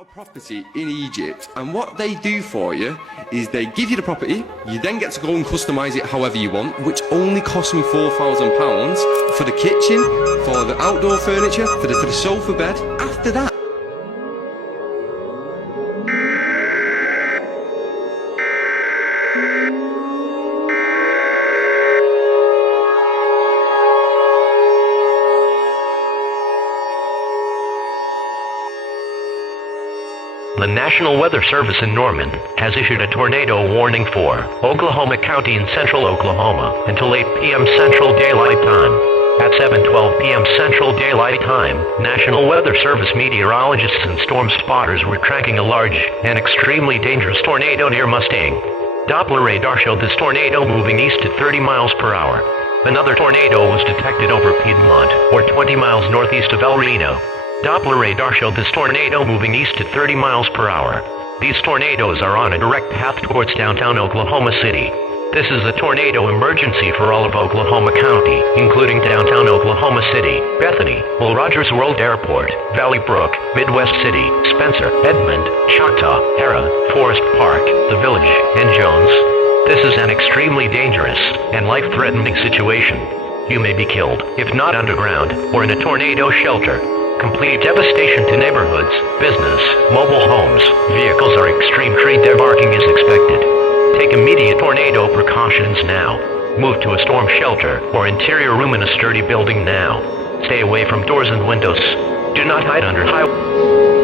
A property in Egypt, and what they do for you is they give you the property, you then get to go and customise it however you want, which only cost me £4,000 for the kitchen, for the outdoor furniture, for the sofa bed. After that, the National Weather Service in Norman has issued a tornado warning for Oklahoma County in central Oklahoma until 8 p.m. Central Daylight Time. At 7:12 p.m. Central Daylight Time, National Weather Service meteorologists and storm spotters were tracking a large and extremely dangerous tornado near Mustang. Doppler radar showed this tornado moving east at 30 miles per hour. Another tornado was detected over Piedmont, or 20 miles northeast of El Reno. Doppler radar showed this tornado moving east at 30 miles per hour. These tornadoes are on a direct path towards downtown Oklahoma City. This is a tornado emergency for all of Oklahoma County, including downtown Oklahoma City, Bethany, Will Rogers World Airport, Valley Brook, Midwest City, Spencer, Edmond, Choctaw, Hara, Forest Park, The Village, and Jones. This is an extremely dangerous and life-threatening situation. You may be killed, if not underground, or in a tornado shelter. Complete devastation to neighborhoods, business, mobile homes, vehicles or extreme tree debarking is expected. Take immediate tornado precautions now. Move to a storm shelter or interior room in a sturdy building now. Stay away from doors and windows. Do not hide under highway.